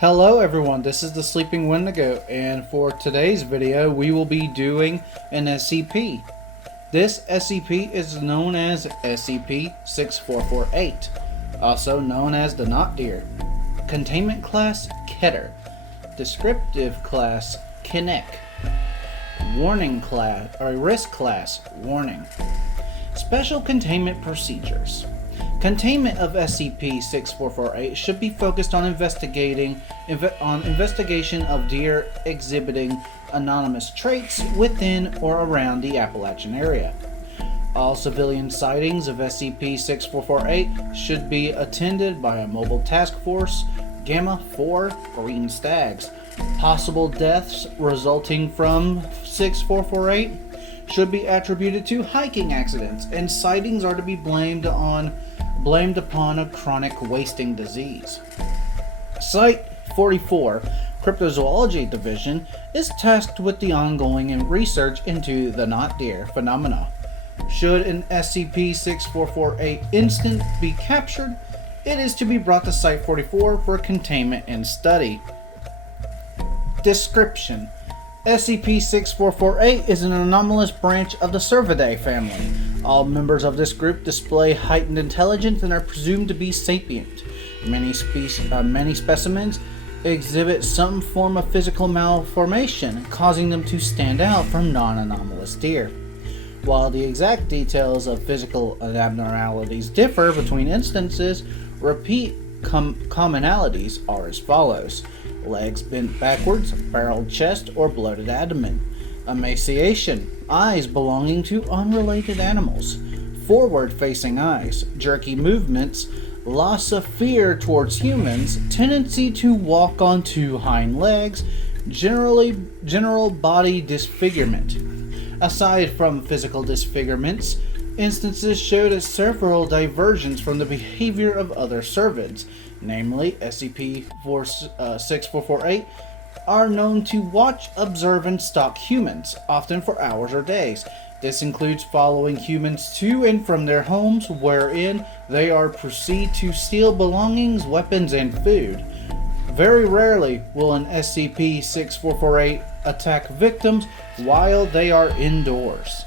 Hello everyone, this is the Sleeping Wendigo, and for today's video we will be doing an SCP. This SCP is known as SCP-6448, also known as the Not Deer. Containment Class Keter. Descriptive Class Kinnick. Warning Class, or Risk Class Warning. Special Containment Procedures. Containment of SCP-6448 should be focused on investigation of deer exhibiting anomalous traits within or around the Appalachian area. All civilian sightings of SCP-6448 should be attended by a mobile task force, Gamma 4 Green Stags. Possible deaths resulting from 6448 should be attributed to hiking accidents, and sightings are to be blamed upon a chronic wasting disease. Site-44 Cryptozoology Division is tasked with the ongoing research into the Not Deer phenomena. Should an SCP-6448 instance be captured, it is to be brought to Site-44 for containment and study. Description: SCP-6448 is an anomalous branch of the Cervidae family. All members of this group display heightened intelligence and are presumed to be sapient. Many specimens exhibit some form of physical malformation, causing them to stand out from non-anomalous deer. While the exact details of physical abnormalities differ between instances, repeat commonalities are as follows: legs bent backwards, barreled chest or bloated abdomen, emaciation, eyes belonging to unrelated animals, forward-facing eyes, jerky movements, loss of fear towards humans, tendency to walk on two hind legs, general body disfigurement. Aside from physical disfigurements, instances showed several diversions from the behavior of other servants, namely SCP-6448 are known to watch, observe, and stalk humans, often for hours or days. This includes following humans to and from their homes, wherein they are proceed to steal belongings, weapons, and food. Very rarely will an SCP-6448 attack victims while they are indoors.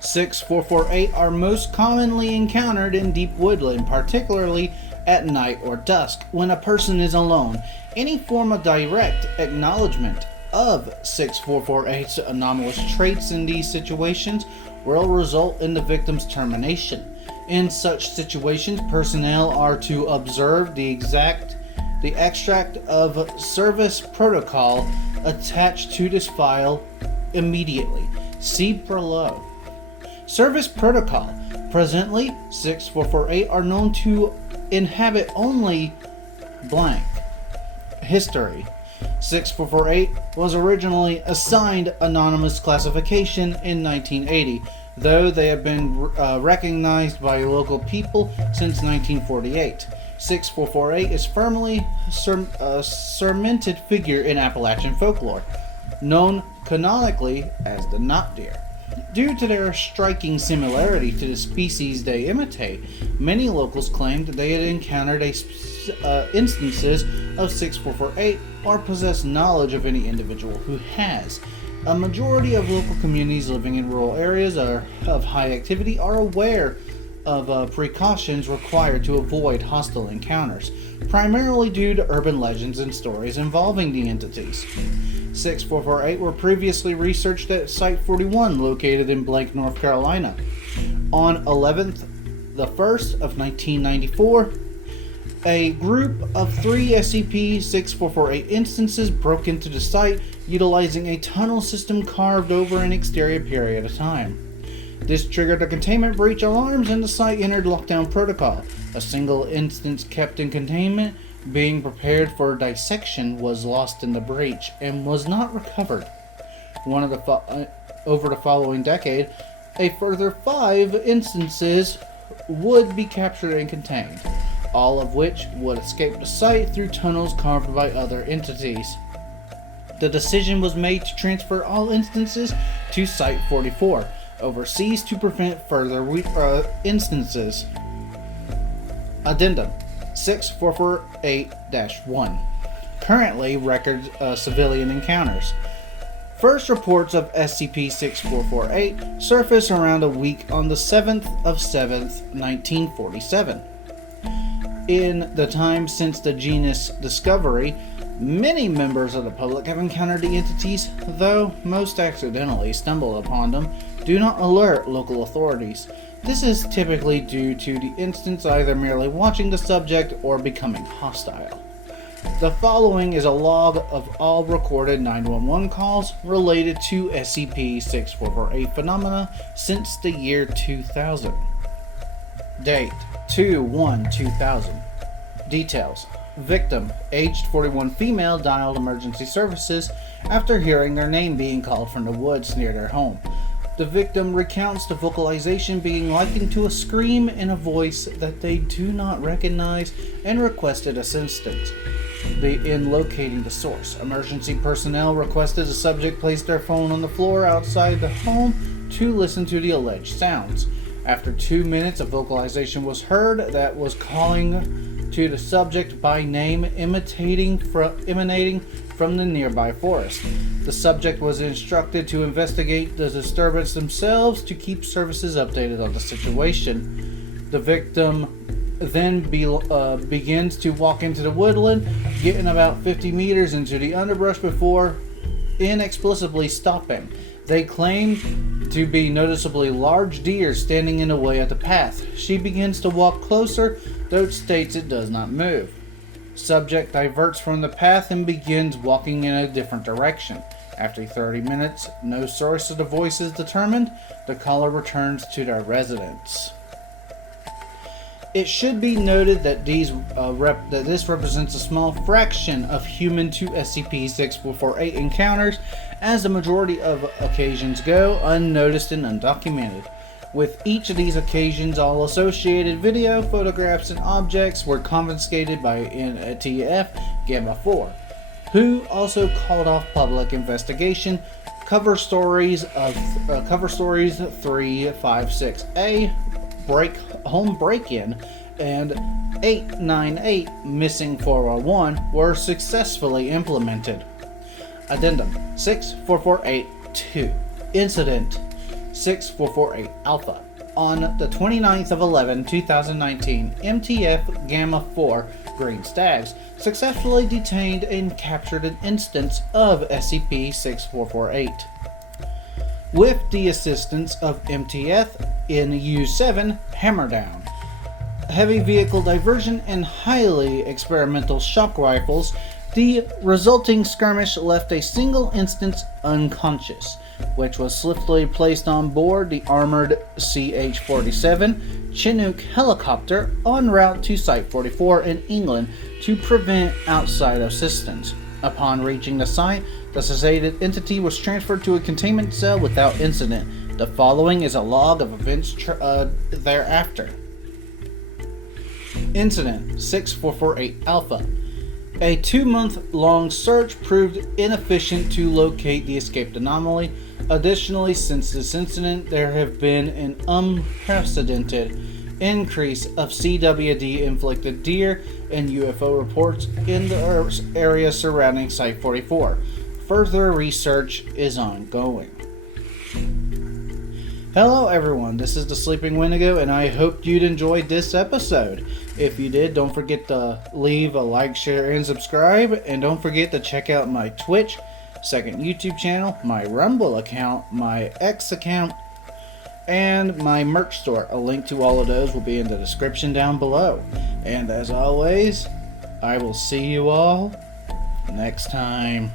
6448 are most commonly encountered in deep woodland, particularly at night or dusk, when a person is alone. Any form of direct acknowledgement of 6448's anomalous traits in these situations will result in the victim's termination. In such situations, personnel are to observe the extract of service protocol attached to this file immediately. See below. Service protocol. Presently, 6448 are known to inhabit only blank. History: 6448 was originally assigned anonymous classification in 1980, though they have been recognized by local people since 1948. 6448 is firmly a cemented figure in Appalachian folklore, known canonically as the Not Deer. Due to their striking similarity to the species they imitate, many locals claimed they had encountered instances of 6448 or possessed knowledge of any individual who has. A majority of local communities living in rural areas of high activity are aware of precautions required to avoid hostile encounters, primarily due to urban legends and stories involving the entities. 6448 were previously researched at Site-41, located in Blank, North Carolina. On 11th the 1st of 1994, a group of 3 SCP-6448 instances broke into the site, utilizing a tunnel system carved over an exterior period of time. This triggered a containment breach alarms and the site entered lockdown protocol. A single instance kept in containment, being prepared for dissection, was lost in the breach and was not recovered. Over the following decade, a further 5 instances would be captured and contained, all of which would escape the site through tunnels carved by other entities. The decision was made to transfer all instances to Site-44 overseas to prevent further instances. Addendum 6448-1. currently record civilian encounters. First reports of SCP-6448 surface around a week on the 7th of 7th, 1947. In the time since the genus discovery, many members of the public have encountered the entities, though most accidentally stumble upon them, do not alert local authorities. This is typically due to the instance either merely watching the subject or becoming hostile. The following is a log of all recorded 911 calls related to SCP-6448 phenomena since the year 2000. Date: 2/1/2000. Details: victim, aged 41 female, dialed emergency services after hearing their name being called from the woods near their home. The victim recounts the vocalization being likened to a scream in a voice that they do not recognize and requested assistance in locating the source. Emergency personnel requested the subject place their phone on the floor outside the home to listen to the alleged sounds. After 2 minutes, a vocalization was heard that was calling to the subject by name, emanating from the nearby forest. The subject was instructed to investigate the disturbance themselves to keep services updated on the situation. The victim then begins to walk into the woodland, getting about 50 meters into the underbrush before inexplicably stopping. They claim to be noticeably large deer standing in the way of the path. She begins to walk closer, though it states it does not move. Subject diverts from the path and begins walking in a different direction. After 30 minutes, no source of the voice is determined. The caller returns to their residence. It should be noted that this represents a small fraction of human to SCP-6448 encounters, as the majority of occasions go unnoticed and undocumented. With each of these occasions, all associated video, photographs, and objects were confiscated by NTF Gamma 4, who also called off public investigation. Cover stories 356A, home break-in, and 898 missing 401 were successfully implemented. Addendum 6448-2 Incident 6448 Alpha. On the 29th of 2019, MTF Gamma 4 Green Stags successfully detained and captured an instance of SCP-6448. With the assistance of MTF in U7 Hammerdown, heavy vehicle diversion, and highly experimental shock rifles, the resulting skirmish left a single instance unconscious, which was swiftly placed on board the armored CH-47 Chinook helicopter en route to Site 44 in England to prevent outside assistance. Upon reaching the site, the sedated entity was transferred to a containment cell without incident. The following is a log of events thereafter. Incident 6448 Alpha. A 2-month-long search proved inefficient to locate the escaped anomaly. Additionally, since this incident, there have been an unprecedented increase of CWD-inflicted deer and UFO reports in the area surrounding Site 44. Further research is ongoing. Hello everyone, this is the Sleeping Wendigo, and I hope you'd enjoyed this episode. If you did, don't forget to leave a like, share, and subscribe, and don't forget to check out my Twitch, second YouTube channel, my Rumble account, my X account, and my merch store. A link to all of those will be in the description down below. And as always, I will see you all next time.